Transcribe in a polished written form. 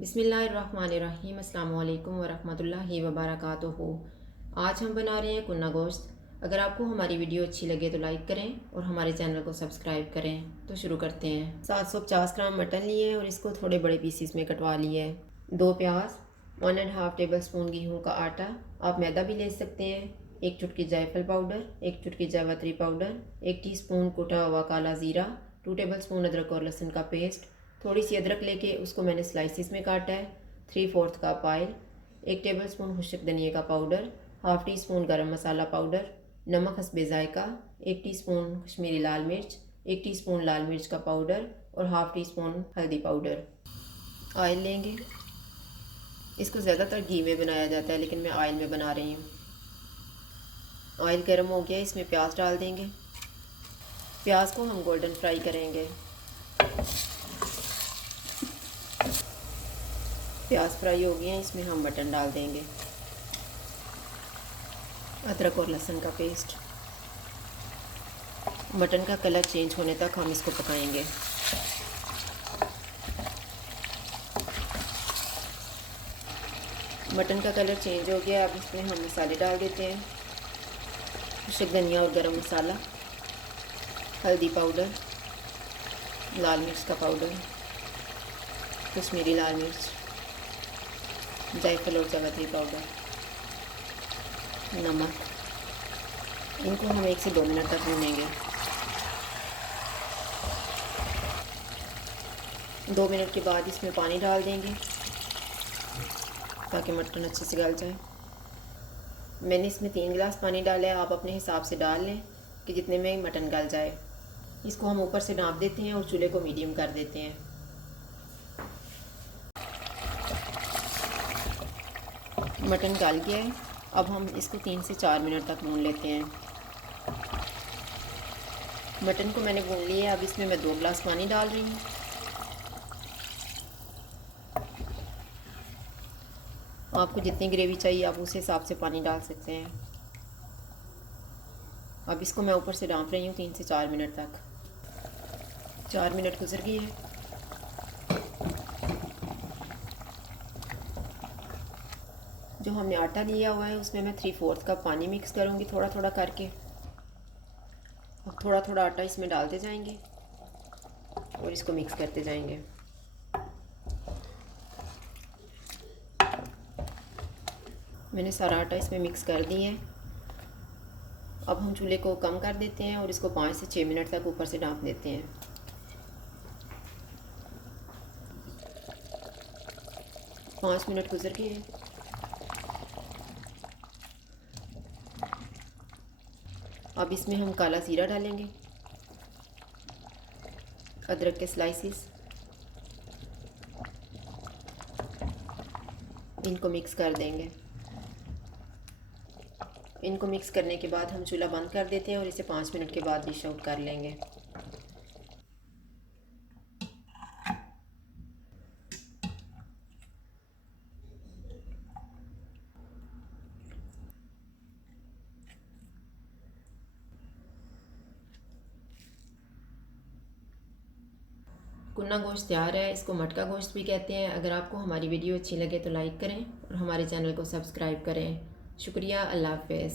बिस्मिल्लाहिर्रहमानिर्रहीम अस्सलाम वालेकुम वरहमतुल्लाहि वबरकातुहू। आज हम बना रहे हैं कुन्ना गोश्त। अगर आपको हमारी वीडियो अच्छी लगे तो लाइक करें और हमारे चैनल को सब्सक्राइब करें। तो शुरू करते हैं। 750 ग्राम मटन लिए हैं और इसको थोड़े बड़े पीसीस में कटवा लिए है। 2 प्याज, 1.5 टेबल स्पून गेहूँ का आटा, आप मैदा भी ले सकते हैं, 1 चुटकी जायफल पाउडर, 1 चुटकी जावित्री पाउडर, 1 टीस्पून कुटा हुआ काला ज़ीरा, 2 टेबल स्पून अदरक और लहसुन का पेस्ट। थोड़ी सी अदरक लेके उसको मैंने स्लाइसिस में काटा है। 3/4 कप ऑयल, 1 टेबल स्पून खुश्क धनिया का पाउडर, हाफ़ टी स्पून गरम मसाला पाउडर, नमक हस्बे ज़ायका, 1 टीस्पून कश्मीरी लाल मिर्च, 1 टीस्पून लाल मिर्च का पाउडर और हाफ़ टी स्पून हल्दी पाउडर। ऑयल लेंगे, इसको ज़्यादातर घी में बनाया जाता है लेकिन मैं ऑयल में बना रही हूँ। ऑयल गर्म हो गया, इसमें प्याज डाल देंगे। प्याज को हम गोल्डन फ्राई करेंगे। प्याज फ्राई हो गए हैं, इसमें हम मटन डाल देंगे, अदरक और लहसुन का पेस्ट। मटन का कलर चेंज होने तक हम इसको पकाएंगे। मटन का कलर चेंज हो गया, अब इसमें हम मसाले डाल देते हैं। खुश्क धनिया और गरम मसाला, हल्दी पाउडर, लाल मिर्च का पाउडर, कश्मीरी लाल मिर्च, जायफल और जावित्री पाउडर, नमक। इनको हम 1 से 2 मिनट तक भूनेंगे। 2 मिनट के बाद इसमें पानी डाल देंगे ताकि मटन अच्छे से गल जाए। मैंने इसमें 3 गिलास पानी डाला है, आप अपने हिसाब से डाल लें कि जितने में मटन गल जाए। इसको हम ऊपर से ढाँप देते हैं और चूल्हे को मीडियम कर देते हैं। मटन गल गया है, अब हम इसको 3 से 4 मिनट तक भून लेते हैं। मटन को मैंने भून लिया है, अब इसमें मैं 2 गिलास पानी डाल रही हूँ। आपको जितनी ग्रेवी चाहिए आप उस हिसाब से पानी डाल सकते हैं। अब इसको मैं ऊपर से ढाँप रही हूँ 3 से 4 मिनट तक। 4 मिनट गुजर गए हैं। जो हमने आटा लिया हुआ है उसमें मैं 3/4 कप पानी मिक्स करूँगी, थोड़ा थोड़ा करके। अब थोड़ा थोड़ा आटा इसमें डालते जाएंगे और इसको मिक्स करते जाएंगे। मैंने सारा आटा इसमें मिक्स कर दिया है। अब हम चूल्हे को कम कर देते हैं और इसको 5 से 6 मिनट तक ऊपर से ढाँप देते हैं। 5 मिनट गुजर गए हैं। अब इसमें हम काला ज़ीरा डालेंगे, अदरक के स्लाइसिस, इनको मिक्स कर देंगे। इनको मिक्स करने के बाद हम चूल्हा बंद कर देते हैं और इसे 5 मिनट के बाद डिश आउट कर लेंगे। कुन्ना गोश्त तैयार है, इसको मटका गोश्त भी कहते हैं। अगर आपको हमारी वीडियो अच्छी लगे तो लाइक करें और हमारे चैनल को सब्सक्राइब करें। शुक्रिया, अल्लाह हाफ़िज़।